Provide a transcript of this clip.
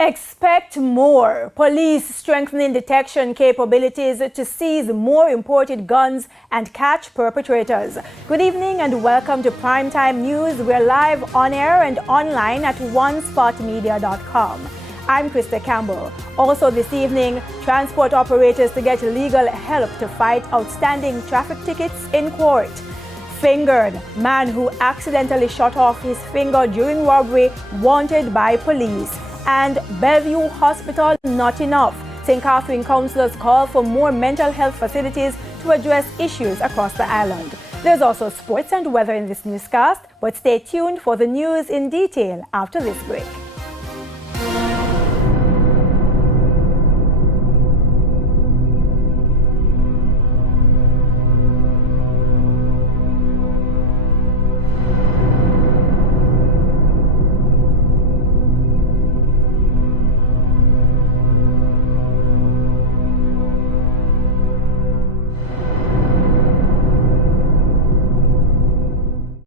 Expect more. Police strengthening detection capabilities to seize more imported guns and catch perpetrators. Good evening and welcome to Primetime News. We're live on air and online at onespotmedia.com. I'm Krista Campbell. Also this evening, transport operators to get legal help to fight outstanding traffic tickets in court. Fingered. Man who accidentally shot off his finger during robbery wanted by police. And Bellevue Hospital, not enough. St. Catherine councillors call for more mental health facilities to address issues across the island. There's also sports and weather in this newscast, but stay tuned for the news in detail after this break.